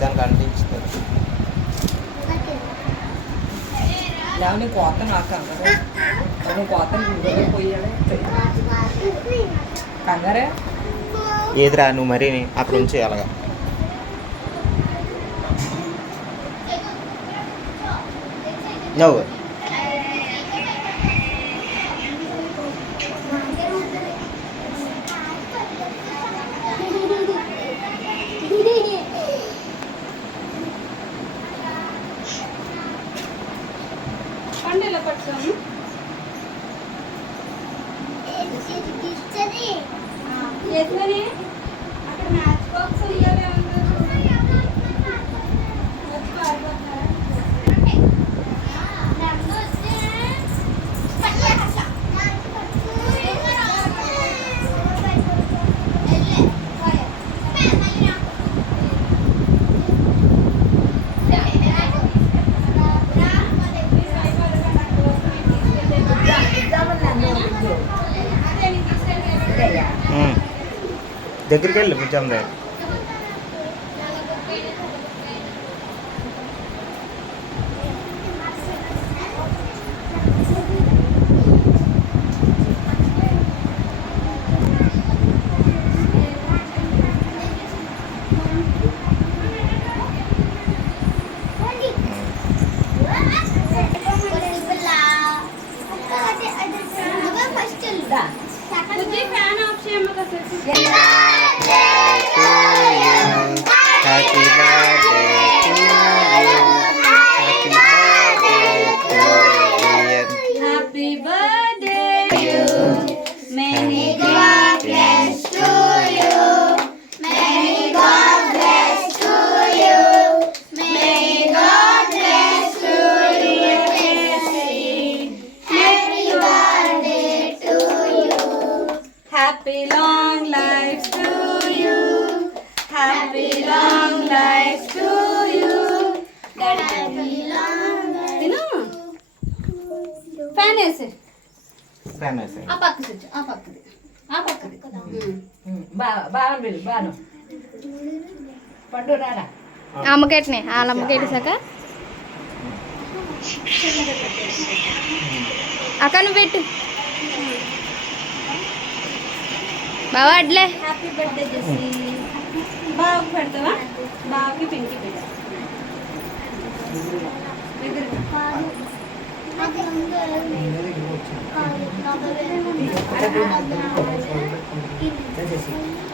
దానికి అంటించుతారు. లేవని కోత నాకు కంగారు కోత పోయాలి కంగారే ఏదిరా నువ్వు మరీ అక్కడ ఉంచి అలాగా నువ్వు పండుగ పట్టుకోము ఎట్లని అక్కడ మ్యాచ్ బాక్స్ ఇవ్వాలి దగ్గరికి వెళ్ళు ముచ్చం దగ్గర. ఫ్యాన్ ఆఫ్ చేయమని Happy birthday to you. Happy birthday to you. Happy birthday to you. Many God bless to you. Many God bless to you. Many God bless to you. Happy birthday to you. Happy long life to you. Happy long life to you. Happy long life. Fan వేసే ఆ పక్కది ఆ పక్కది ఆ పక్కది బాగా బాను పండు రారా అమ్మకెట్నే వాళ్ళ అమ్మకెట్టి సాక అక్క నువ్వు పెట్టు బావా అడ్లే హ్యాపీ బర్త్డే జెస్సీ బాగా పెడతావా బాగా పింకి పెట్టు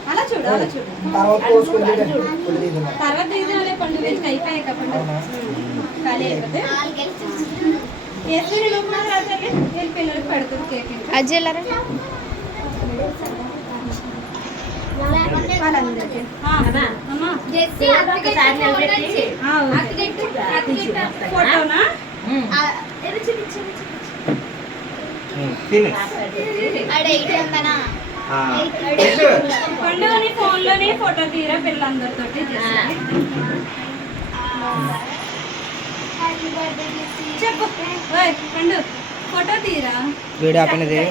అలా చూడు అలా చూడు తర్వాత తీసాలే పండు వేసి అయిపోయాక పండు ఖాళీ అయిపోతే వేసుకుని నువ్వు రాజాలి వెళ్ళి పిల్లలకు పెడుతుంది కేక్ అజ్జెళ్ళరా వాళ్ళందరికీ అమ్మా ఫోటోనా పండుగని ఫోన్లోనే ఫోటో తీరా పిల్లలందరితో చెప్పు పండు ఫోటో తీరా వీడియో ఆపినది